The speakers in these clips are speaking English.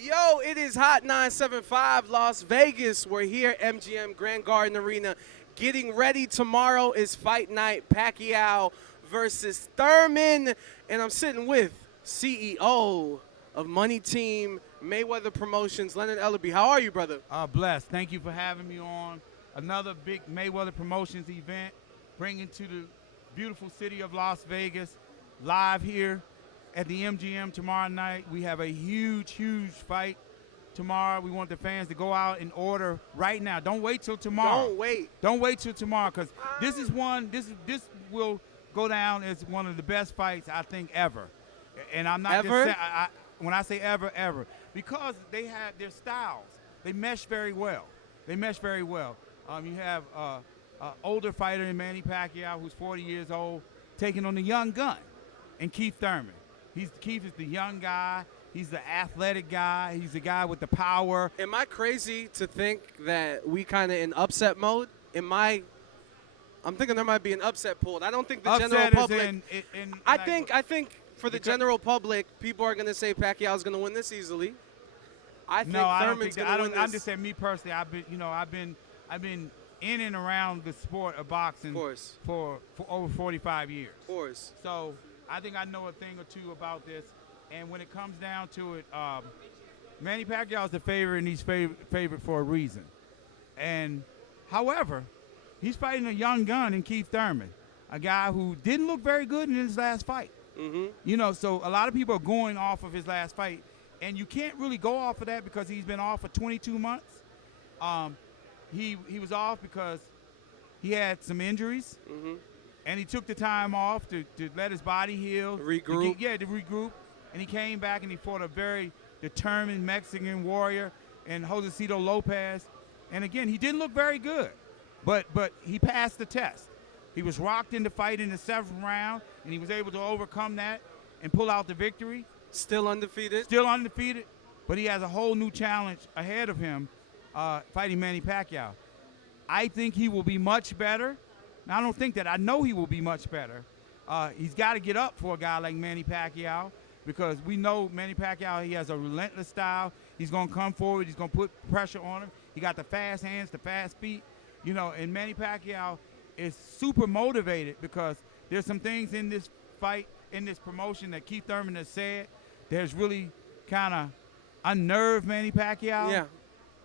Yo, it is Hot 975 Las Vegas. We're here, MGM Grand Garden Arena, getting ready. Tomorrow is fight night, Pacquiao versus Thurman. And I'm sitting with CEO of Money Team, Mayweather Promotions, Leonard Ellerbe. How are you, brother? Blessed. Thank you for having me on another big Mayweather Promotions event, bringing to the beautiful city of Las Vegas, live here at the MGM tomorrow night. We have a huge fight tomorrow. We want the fans to go out and order right now. Don't wait till tomorrow. Don't wait till tomorrow, because this will go down as one of the best fights I think ever. And I'm not ever? just saying, when I say ever, because they have their styles. They mesh very well. You have an older fighter in Manny Pacquiao, who's 40 years old, taking on the young gun in Keith Thurman. Keith is the young guy. He's the athletic guy. He's the guy with the power. Am I crazy to think that we kind of in upset mode? I'm thinking there might be an upset pulled. I don't think the Upset general public. I think for the general public, people are going to say Pacquiao's going to win this easily. I think Thurman's going to win this. I'm just saying, me personally, I've been in and around the sport of boxing for over 45 years. Of course. So I think I know a thing or two about this. And when it comes down to it, Manny Pacquiao is the favorite, and he's favorite for a reason. And however, he's fighting a young gun in Keith Thurman, a guy who didn't look very good in his last fight. Mm-hmm. So a lot of people are going off of his last fight, and you can't really go off of that because he's been off for 22 months. He was off because he had some injuries. Mm-hmm. And he took the time off to let his body heal. Regroup. To regroup. And he came back and he fought a very determined Mexican warrior and Josecito Lopez. And again, he didn't look very good, but he passed the test. He was rocked into fight in the 7th round, and he was able to overcome that and pull out the victory. Still undefeated, but he has a whole new challenge ahead of him, fighting Manny Pacquiao. I think he will be much better. Now, I don't think that. I know he will be much better. He's got to get up for a guy like Manny Pacquiao, because we know Manny Pacquiao, he has a relentless style. He's going to come forward. He's going to put pressure on him. He got the fast hands, the fast feet. And Manny Pacquiao is super motivated because there's some things in this fight, in this promotion that Keith Thurman has said that's really kind of unnerved Manny Pacquiao. Yeah.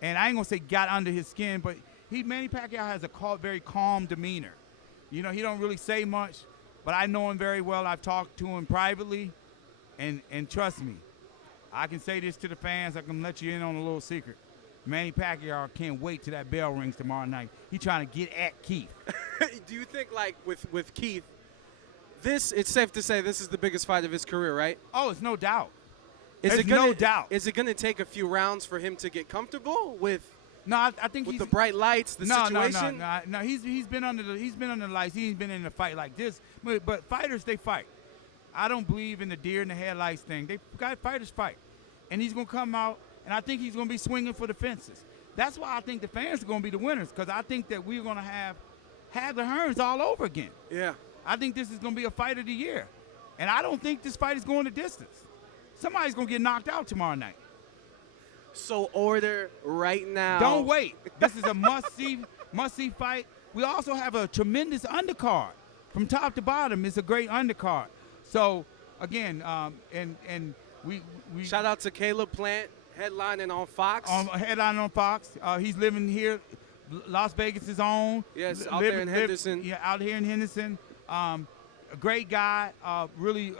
And I ain't going to say got under his skin, but Manny Pacquiao has a very calm demeanor. He don't really say much, but I know him very well. I've talked to him privately, and trust me, I can say this to the fans. I can let you in on a little secret. Manny Pacquiao can't wait till that bell rings tomorrow night. He's trying to get at Keith. Do you think, like, with Keith, it's safe to say this is the biggest fight of his career, right? Oh, it's no doubt. No doubt. Is it going to take a few rounds for him to get comfortable with? No, I think with the bright lights, the situation. No. He's been under the lights. He ain't been in a fight like this. But fighters, they fight. I don't believe in the deer in the headlights thing. Fighters fight, and he's gonna come out, and I think he's gonna be swinging for the fences. That's why I think the fans are gonna be the winners, because I think that we're gonna have the Hearns all over again. Yeah. I think this is gonna be a fight of the year, and I don't think this fight is going the distance. Somebody's gonna get knocked out tomorrow night. So order right now. Don't wait. This is a must-see fight. We also have a tremendous undercard from top to bottom. It's a great undercard. So again, and we shout out to Caleb Plant, headlining on Fox. Headlining on Fox. He's living here, Las Vegas' own. Yes, out there in Henderson. Yeah, out here in Henderson. A great guy. Really,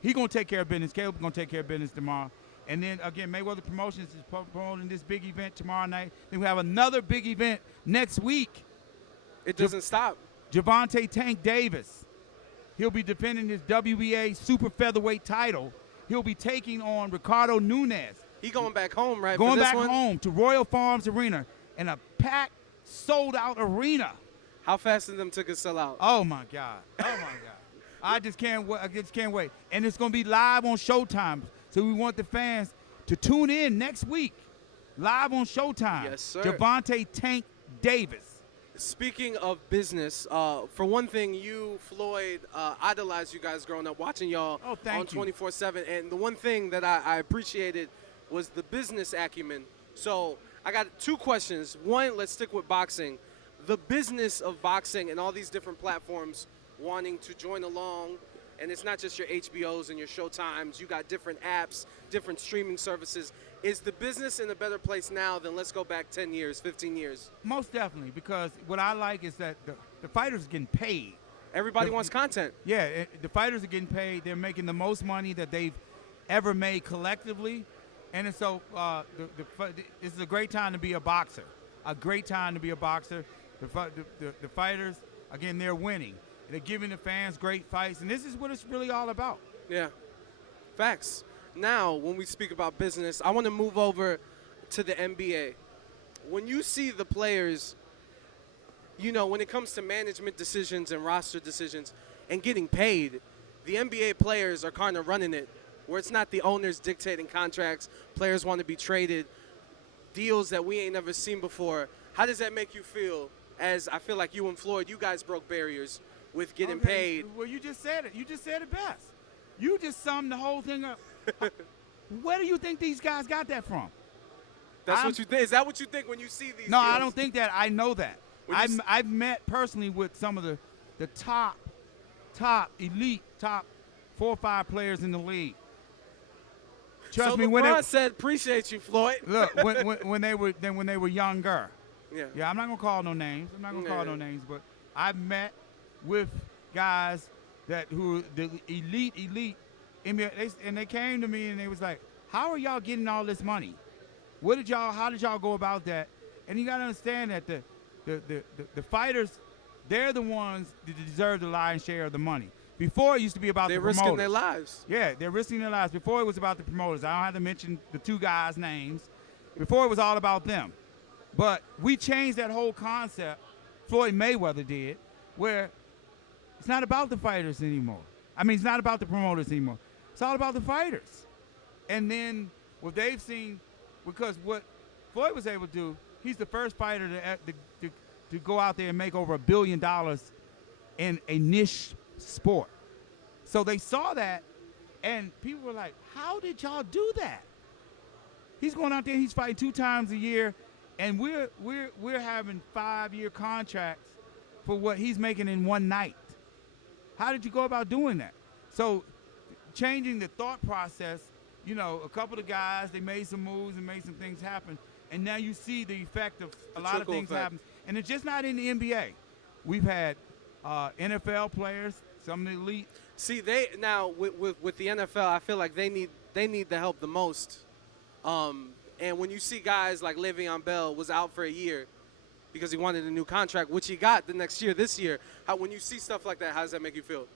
he's gonna take care of business. Caleb's gonna take care of business tomorrow. And then, again, Mayweather Promotions is promoting this big event tomorrow night. Then we have another big event next week. It doesn't stop. Gervonta Tank Davis. He'll be defending his WBA super featherweight title. He'll be taking on Ricardo Nunes. He going back home, right? Going back home to Royal Farms Arena in a packed, sold-out arena. How fast did them tickets sell out? Oh, my God. I just can't wait. And it's going to be live on Showtime. So we want the fans to tune in next week, live on Showtime. Yes, sir. Gervonta Tank Davis. Speaking of business, for one thing, Floyd, idolized you guys growing up, watching y'all on 24/7. And the one thing that I appreciated was the business acumen. So I got two questions. One, let's stick with boxing. The business of boxing and all these different platforms wanting to join along, and it's not just your HBOs and your Showtimes. You got different apps, different streaming services. Is the business in a better place now than let's go back 10 years, 15 years? Most definitely, because what I like is that the fighters are getting paid. Everybody wants content. Yeah, the fighters are getting paid. They're making the most money that they've ever made collectively. And so this is a great time to be a boxer. A great time to be a boxer. The fighters, again, they're winning. They're giving the fans great fights, and this is what it's really all about. Yeah, facts. Now, when we speak about business, I want to move over to the NBA. When you see the players, you know, when it comes to management decisions and roster decisions and getting paid, the NBA players are kind of running it, where it's not the owners dictating contracts, players want to be traded, deals that we ain't never seen before. How does that make you feel? As I feel like you and Floyd, you guys broke barriers with getting paid. Well, you just said it. You just said it best. You just summed the whole thing up. Where do you think these guys got that from? That's what you think? Is that what you think when you see these No, deals? I don't think that. I know that. I've met personally with some of the top elite, top 4 or 5 players in the league. Trust so me, LeBron said, "Appreciate you, Floyd." Look, when they were younger. Yeah. I'm not gonna call no names. But I've met with guys who are the elite NBA, and they came to me and they was like, "How are y'all getting all this money? How did y'all go about that?" And you gotta understand that the fighters, they're the ones that deserve the lion's share of the money. Before it used to be about the promoters. They're risking their lives. Yeah, they're risking their lives. Before it was about the promoters. I don't have to mention the 2 guys' names. Before it was all about them. But we changed that whole concept, Floyd Mayweather did, where it's not about the fighters anymore. I mean, it's not about the promoters anymore. It's all about the fighters. And then what they've seen, because what Floyd was able to do, he's the first fighter to go out there and make over $1 billion in a niche sport. So they saw that, and people were like, how did y'all do that? He's going out there, he's fighting 2 times a year, and we're having 5-year contracts for what he's making in one night. How did you go about doing that? So changing the thought process, you know, a couple of guys, they made some moves and made some things happen, and now you see the effect of a lot of things happen. And it's just not in the NBA. We've had NFL players, some of the elite. See, they now with the NFL, I feel like they need the help the most. And when you see guys like Le'Veon Bell was out for a year because he wanted a new contract, which he got the next year, this year. When you see stuff like that, how does that make you feel?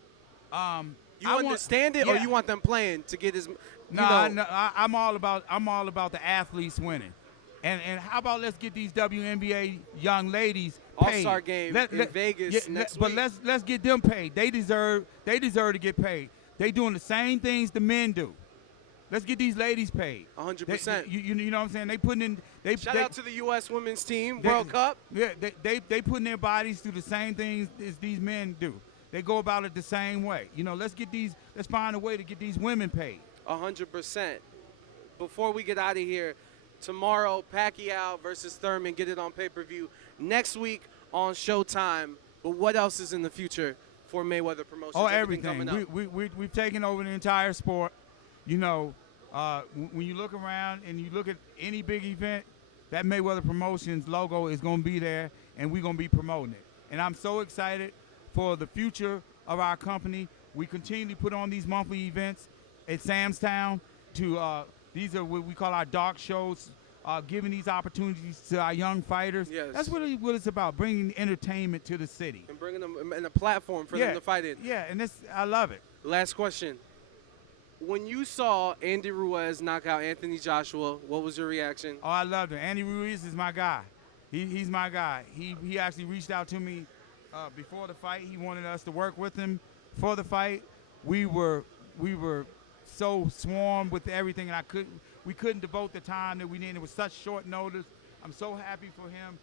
You understand it, or you want them playing to get his? I'm all about the athletes winning, and how about let's get these WNBA young ladies paid. All-Star game in Vegas next week. But let's get them paid. They deserve to get paid. They doing the same things the men do. Let's get these ladies paid. 100%. You know what I'm saying? They putting in. Shout out to the U.S. Women's Team, World Cup. Yeah, they putting their bodies through the same things as these men do. They go about it the same way. You know, let's find a way to get these women paid. 100%. Before we get out of here, tomorrow Pacquiao versus Thurman, get it on pay-per-view. Next week on Showtime. But what else is in the future for Mayweather Promotions? Oh, everything. We've taken over the entire sport. You know, when you look around and you look at any big event, that Mayweather Promotions logo is going to be there, and we're going to be promoting it. And I'm so excited for the future of our company. We continue to put on these monthly events at Samstown. These are what we call our dark shows, giving these opportunities to our young fighters. Yes. That's really what it's about, bringing entertainment to the city. And bringing them in a platform for them to fight in. Yeah, and I love it. Last question. When you saw Andy Ruiz knock out Anthony Joshua, what was your reaction? Oh, I loved it. Andy Ruiz is my guy. He's my guy. He actually reached out to me before the fight. He wanted us to work with him for the fight. We were so swarmed with everything, and we couldn't devote the time that we needed. It was such short notice. I'm so happy for him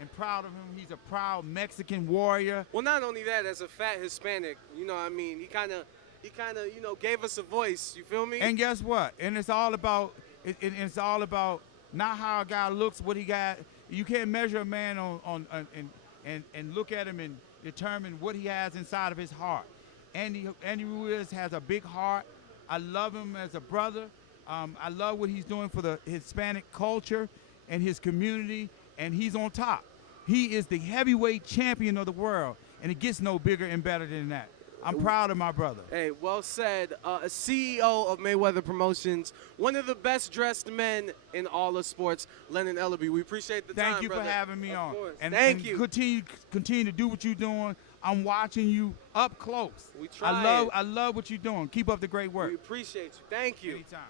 and proud of him. He's a proud Mexican warrior. Well, not only that, as a fat Hispanic, you know what I mean, he kind of, you know, gave us a voice. You feel me? And guess what? And it's all about It's all about not how a guy looks, what he got. You can't measure a man and look at him and determine what he has inside of his heart. Andy Ruiz has a big heart. I love him as a brother. I love what he's doing for the Hispanic culture and his community, and he's on top. He is the heavyweight champion of the world, and it gets no bigger and better than that. I'm proud of my brother. Hey, well said. A CEO of Mayweather Promotions, one of the best dressed men in all of sports, Leonard Ellerbe. We appreciate the time, Thank you brother. for having me on. And Thank you. Continue to do what you're doing. I'm watching you up close. We try. I love what you're doing. Keep up the great work. We appreciate you. Thank you. Anytime.